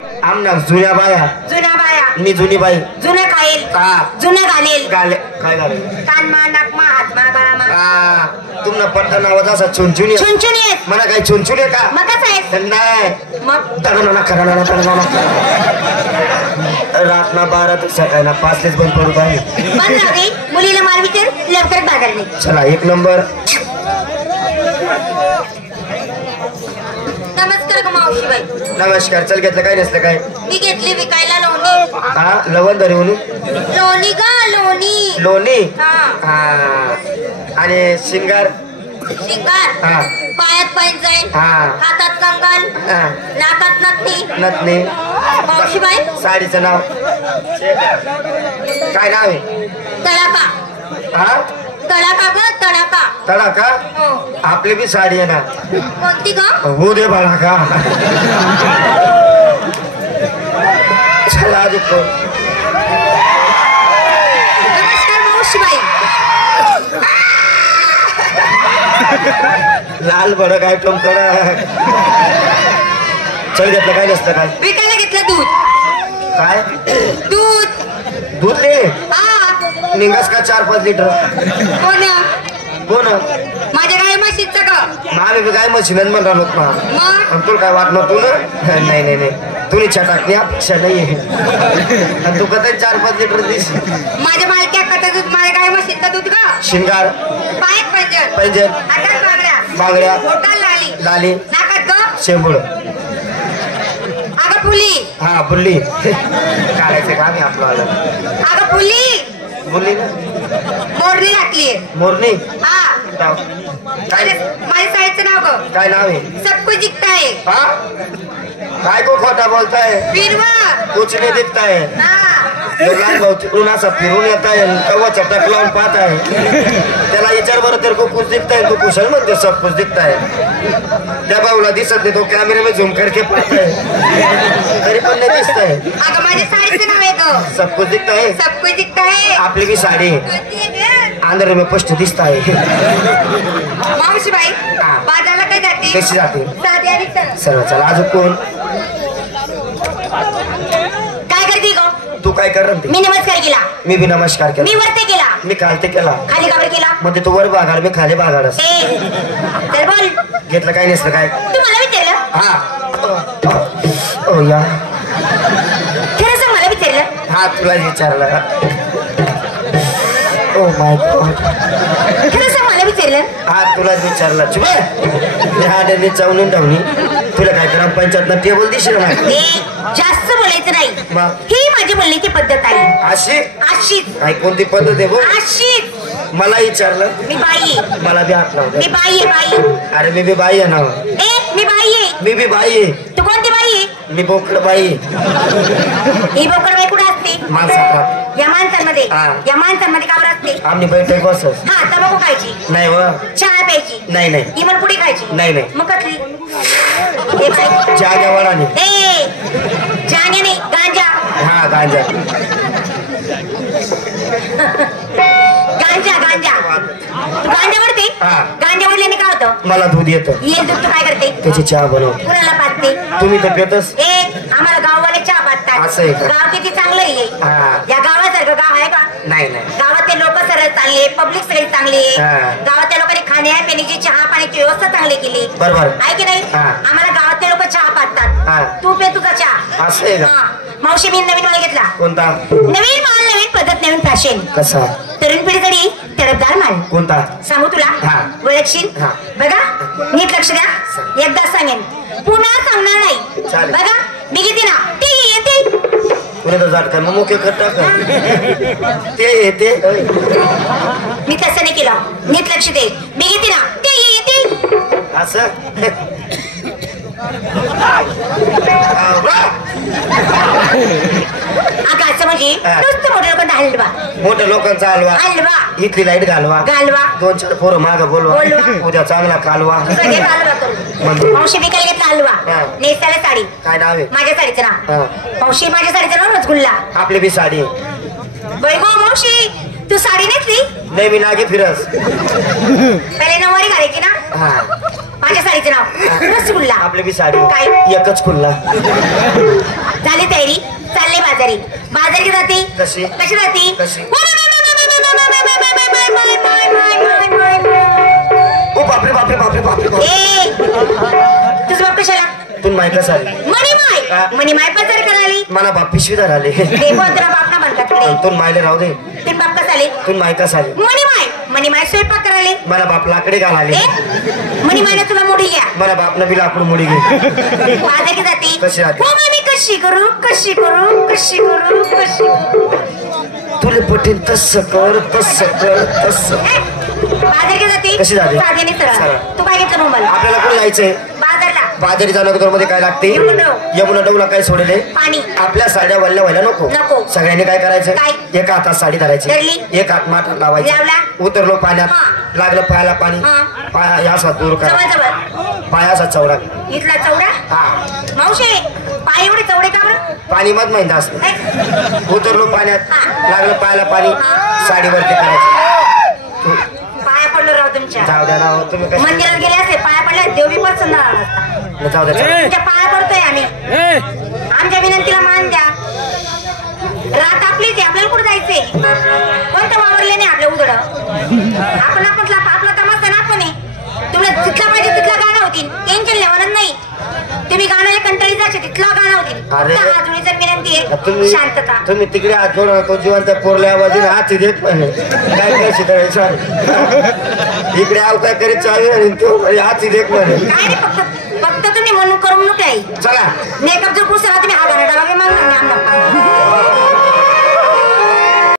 आमना जुन्या बाया. जुन्या बाया. मी जुनी बाई. जुनं खाईल. हा. जुनं घालेल. काय घालेल? कानमा नाकमा हातमा गळामा. तुमना पट्टा नावाचा असा चुनचुनी. चुनचुनी मला काही चुनचुनी का? मग कसं आहे? नाही मग तडना करा रात ना 12 ते सकाळी ना 5 तेच बंद पडत आहे. बंद राहते. मुलीला मार विचार लवकर बाजार नाही. चला 1 नंबर. नमस्कार ग मावशीबाई. नमस्कार. चल घेतलं काय नसलं काय? मी घेतली विकायला लोणी. हा लवंदरी म्हणून. लोणी ग लोणी. लोणी. हा. आणि शिंगार. शिंगार. हा. पायात पैंजण. हातात कंगन. नाकात नथनी. नथनी. मावशीबाई साडीचं नाव काय नाव आहे? तळाका. हा तळाका ग तळाका. तडाका. आपली बी साडी आहे ना. कोणती ग? हो दे बाळा का. चला अजून. नमस्कार मावशीबाई. लाल बडक काय टोमकडा. चल घेतलं काय नसतं काय? विकायला घेतलं दूध. काय दूध. दूध दे. हा. निघास का 4-5 लिटर. कोण? माझ्या गाय म्हशीचं ग. आम्ही बी काय मशीनच म्हणणार होत ना. मग तुला काय वाटणार तू ना? नाही तुम्ही छटाकली अपेक्षा नाहीये. तू कधी 4-5 लिटर दिस. माझ्या मालक्या कथा दूध. माझ्या गाय म्हशीचं दूध ग. शिंगार. पायात पैंजण. पैंजण. हातात बांगड्या. बांगड्या. बोटाला लाली. लाली. नाकात ग शेंबूड. अगं फुली. हा बुल्ली. काढायचं का आम्ही आपलं आलं. अगं फुली. बुल्ली ना. मोरणी घातली. मोरणी. हा. काय माझ्या साडीचं नाव ग. काय नाव आहे? सब कुछ दिखता है. हा काय को खोटा बोलताय? फिरवा. कुछ नाही दिखताय. लहान भाऊ तिकडून असा फिरून येत आहे. कवा चटक लावून पाहत आहे. त्याला विचार बरं तेरे को कुछ दिखता है. तू कुशल म्हणते सब कुछ दिखता है. त्या भाऊला दिसत नाही. तो कॅमेरे में झूम करके पाहताय तरी पण नाही दिसताय. अगं माझ्या साडीचं नाव आहे ग. सब कुछ दिखता है. सब कुछ दिखता है. आपली भी साडी आंध्र में स्पष्ट दिसत आहे. मावशीबाई बाजारला काय जाते? कशी जाते? साधी आणि सरळ. सर्व. चला अजून कोण? काय करते ग? तू काय कर रहा? मी नमस्कार केला. मी बी नमस्कार मी केला. वरते केला. मी खालते केला. खाली काबर केला? म्हणजे तू वर बागाड मी खाली बागाडस. ए चल बोल. घेतलं काय नसलं काय? तू मला विचारलं? हा. ओ या. खरं सांग मला विचारलं? हा तुला विचारलं. Oh my God. खरं सांग मला विचारलं? हा तुलाच विचारला. चुबे हा डेली चावून धावणी. तुला काय करा पंचायत टेबल दिसेल ना. ए जास्त बोलायचं नाही. मग? ही माझी बोलण्याची पद्धत आहे. अशी अशीच. काय कोणती पद्धत आहे बोल? अशीच. मला विचारलं. मी बाई आहे. मला बी हात लावते. मी बाई आहे बाई. अरे मी बी बाई आहे ना. ए मी बाई आहे. मी बी बाई आहे. तू कोणती बाई आहे? मी बोकड बाई. ही बोकड बाई कुठे असते? माणसात. या माणसांमध्ये. हा. या माणसांमध्ये का बरं असते? आम्ही बैठक बसस. हा तंबाखू खायची. नाही व. चहा प्यायची. नाही इमल पुडी खायची. नाही मग कसली? ए बाई जाग्या वडाने. ए जागे नाही गांजा. हा गांजा. गांजा गांजा. गांजा वरते. हा. गांजा वरल्याने काय होतं? मला दूध येतं. येईल दूध तू काय करते? त्याची चहा बनव. कुणाला पाजते? तुम्ही तर पेतस. ए आम्हाला गाववाले चहा पाजतात. असं आहे का? गाव किती चांगलं आहे. हा. या गावासारखं गाव आहे का? नाही गावातले लोक सरळ चांगले. पब्लिक सगळी चांगली आहे. हा. गावातल्या लोकांनी खाण्यापिण्याची चहा पाण्याची व्यवस्था चांगली केली. बरोबर आहे की नाही? हा. आम्हाला गावातले लोक चहा हा. पाजतात. तू पे तुझा चहा. असं आहे का? हा. मावशी मी नवीन माल घेतला. कोणता? नवीन माल नवीन पद्धत नवीन फॅशन. कसा? तरुण पिढीसाठी तडफदार माल. कोणता? सांगू तुला? हा. ओळखशील? हा. बघा नीट लक्ष द्या. एकदा सांगेन पुन्हा सांगणार नाही. चालेल. बघा मी किती ना ती येते. पुढे तर जाट कर मग मुख्य खट टाक. ते येते. मी तसं नाही केलं. नीट लक्ष दे. मी किती ना ती येते. असं आकाशचं म्हणजे नुसतं मोठ्या लोकांना हलवा. मोठ्या लोकांचा हलवा. हलवा. इथली लाईट घालवा. घालवा. 2-4 पोरं माग बोलवा. उद्या चांगला कालवा. सगळे हलवा करू. मावशी विकायला घेतला हलवा. नेसायला साडी. काय नाव आहे? माझ्या साडीचं नाव. मावशी माझ्या साडीचं नाव रसगुल्ला. आपली बी साडी. वैभव मावशी तू साडी नेसली? नाही मी नागे फिरस. पहिले नऊवारी घालायची ना. हा. माझ्या साडीचं नाव रसगुल्ला. आपली बी साडी. काय? एकच खुल्ला. बाजारी जाते कशी? कशी जाते कशी? ए ओ बापरे बापरे बापरे बापरे बापरे. तुझं बाप कशाला तू माहिती झाली मणी माय पचार करायली मला बाप पिशवी धराले. देखो तुला बाप ना म्हणतात तिकडे तू मायले राहू दे. ते बाप कसा आले तू मायका साली मणी माय स्वयंपाक करायले मला बाप लाकडे घालाले. मणी मायला तुला मोडी घ्या मला बापनं बी लाकूड मुडी घे. बाजारी जाते कशी जाते? हो मग मी कशी करू कशी करू कशी करू कशी तुले पटेल तस कर तस कर तस. बाजारी जाते कशी जाते? साधेने सरळ सरळ. तू काय घेतलं मोबाईल आपल्याला कुठे जायचंय? बाजारला बाजारी जाणं मध्ये काय लागते? यमुना डौला काय सोडले? पाणी आपल्या साड्या वल्ल्या व्हायला नको. नको. सगळ्यांनी काय करायचं? काय? एका हातात साडी धरायची धरली. एक हात माठ लावायची लावला. उतरलो पाण्यात हा. लागलं पायाला पाणी हा. पाया यासा दूर जवळ करा जवळ पायाचा चौडा. इथला चौडा हा मावशे पाय एवढे चौडे का बरं पाणी मत माहिती असत. ऐ, उतरलो पाण्यात हा. लागलं पायाला पाणी हा. साडीवरती करायचं. पाया पडलो राव तुमच्या जाऊ द्या ना तुम्ही कशी मंदिरात गेले असते पाया पडल्या देव बी पसंत जाऊ द्या चला. तुमच्या पाया पडतोय आम्ही आमच्या विनंतीला मान द्या रात आपलीच आहे आपल्याला कुठे जायचंय कोणतं वावरले नाही आपलं उघड आपण आपला तमाशा ना आपण आहे तुम्हाला तिथला पाहिजे तिथला गाणं होतील टेन्शन लेवलच नाही तुम्ही गाण्याला कंटाळी जायचे तिथला गाणं होतील अरे. फक्त हात जोडीचं विनंती आहे तुम्ही शांतता तुम्ही तिकडे हात जोडा तो जिवंत पोरल्या आवाजीने हात देत पण काय काय करायचं इकडे आव काय करीत चालू आणि तो हात देत म्हणे. काय नाही फक्त तुम्ही म्हणून करून नको आहे चला मेकअप जर पुसला तुम्ही हा गाणं डावा मागणार